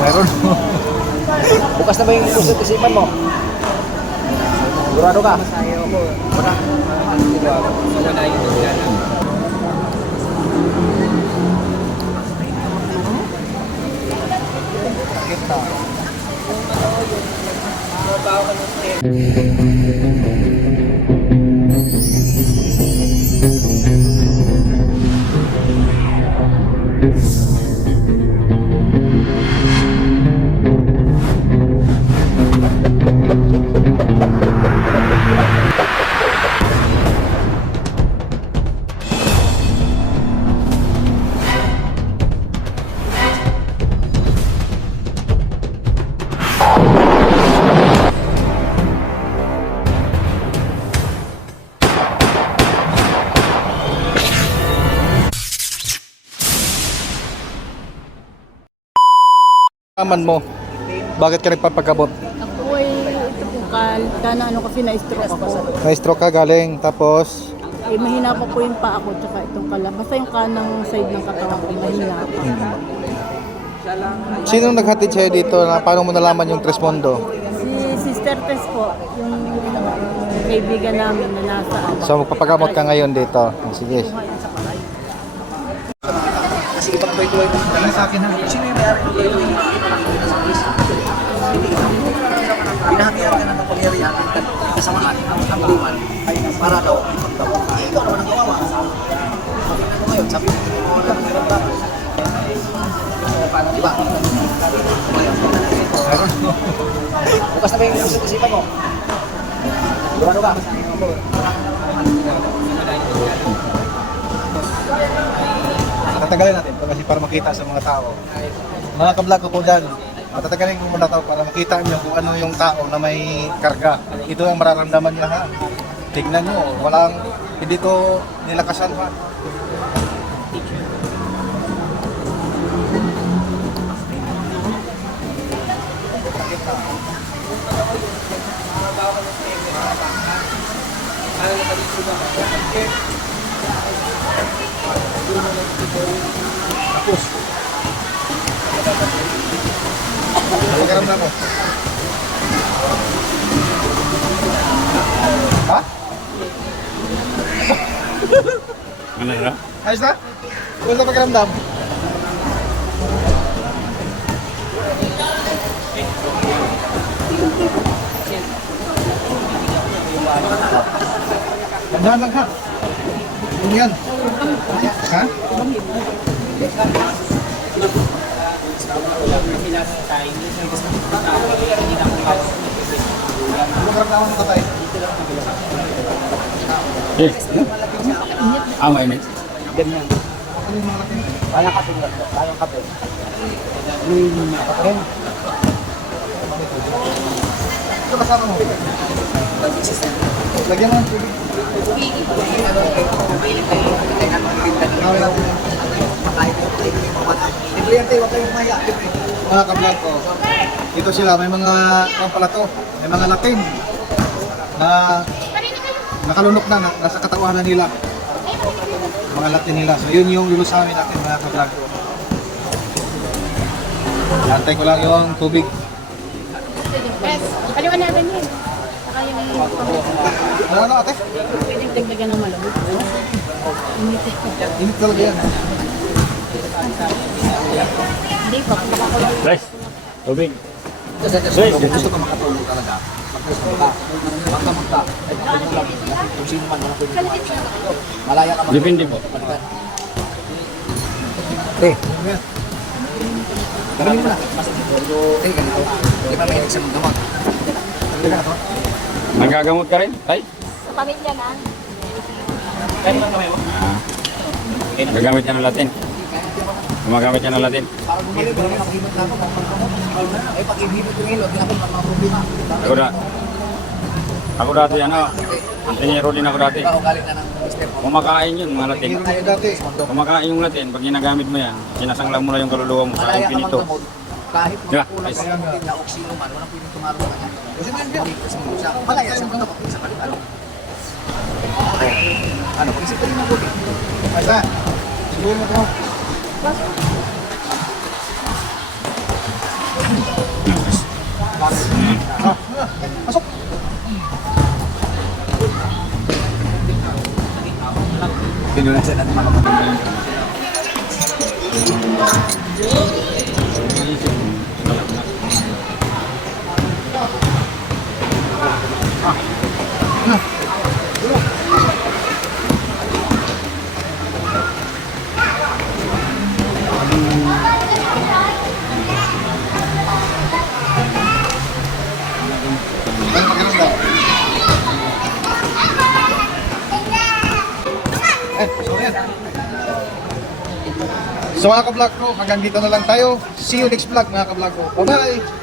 Meron. Bukas na ba yung puso at isipan mo? Sigurado ka? Wala. Naman mo. Bakit ka nagpapagamot? Ako ay ito po kal, kana ano kasi na-stroke ako. Na-stroke ka galing, tapos Eh, mahina pa po yung paa ko tsaka itong kala. Basta yung kanang side ng katawan ko mahina pa. sino naghatid sa'yo dito na paano mo nalaman yung Tresmondo? Si Sister Tess po, yung kaibigan namin na nasa ano. So magpapagamot ka ngayon dito. Sige. Kasi ibang tuloy-tuloy mo. Dala sa akin ha. Sino yung may-ari ng tuloy-tuloy? Pinahatihan ka ng kapangyarihan at kasamaan ang tuman para daw ipagtawa. Ikaw naman ang kawawa. Mo ngayon, sabi mo wala ng hirap Diba? Bukas na ba yung isipan mo? Sigurado ka? Tatagalin natin ito kasi para makita sa mga tao. Mga kablog ko po dyan, matatagalin ko muna ito para makita nyo kung ano yung tao na may karga. Ito ang mararamdaman niya ha. Tignan nyo, walang, hindi to nilakasan ha. Tapos. Ano karamdam mo? Ha? Ano na? Ayos na? Kung sa pakiramdam? Gandaan lang ha. Yan. Ha? Eh. Ah, mainit. Ganyan. Kaya kape. Kaya kape. Yung kape. Ito kasama mo. Lagyan mo ng tubig. Mga kablog ko, dito sila, may mga, ang pala to, may mga latin na nakalunok na, na- nasa katawanan nila. Mga latin nila. So yun yung lulusamin natin mga kablog ko. Antay ko lang yung tubig. Yes, kaliwan natin yun. Ano ano ate? pwedeng dagdagan ng malamig. Init eh. Init talaga yan. Hindi pa, makakulong. Guys, tubig. Kasi kung gusto ka makatulong talaga. Malaya ka Depende po. Eh, Gawin mo na. Eh, ganito. Di ba sa mga gamot? Nagagamot ka rin? Tay? Sa pamilya na. Ah. Gagamit ka ng Latin. Gumagamit ka ng Latin. Para gumaling, gumaling ang himot na ako. Eh, pag inhimot yung hilo, di ako mga problema. Ako na. Ako dati ano, ingenyero din ako dati. Na mo. Kumakain yun mga Latin. Kumakain yung Latin, pag ginagamit mo yan, sinasanglang mo na yung kaluluwa mo sa infinito. Kahit Yeah, mga kulang yes. pa yung na oksino man, walang pwedeng tumaro ka niya. Kasi kasi mo siya. Malaya siya magkamot sa kanila. Ano, pag-isip ka rin mabuti. Asa? Siguro mo ito. Ah, pasok. Pinulat sa natin mga Ano pakiramdam? Eh, so yan. So mga ka-vlog ko, hanggang dito na lang tayo. See you next vlog mga ka-vlog ko. Bye-bye!